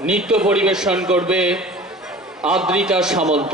নৃত্য পরিবেশন করবে আদ্রিতা সামন্ত।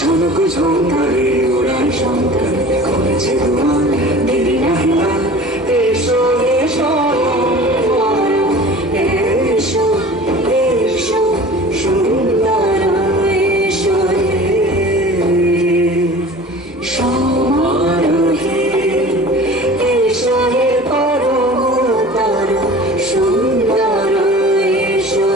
ঝনক ঝঙ্কারে ওড়ায় শঙ্কর করেছে তোমার দেরি নাহি আর এসো এসো এসো এসো সুন্দর এসো সমারোহে এসো হে পরমতর সুন্দর এসো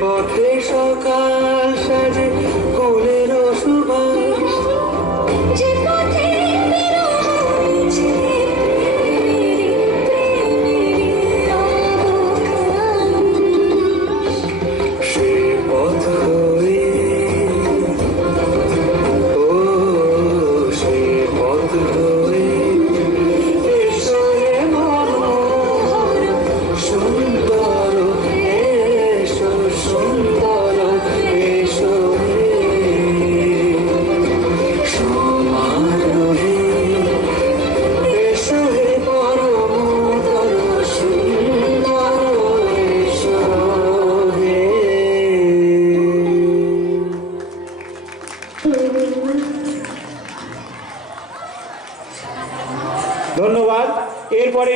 পথে সকাল সাজে ফুলের সুবাস যে পথে সে পথ হয়ে ও সে পথ হয়ে এসো হে মনোহর সুন্দর এসো সুন্দর এসো সমারোহে এসো হে পরমতর সুন্দর এসো হে। ধন্যবাদ। এরপরে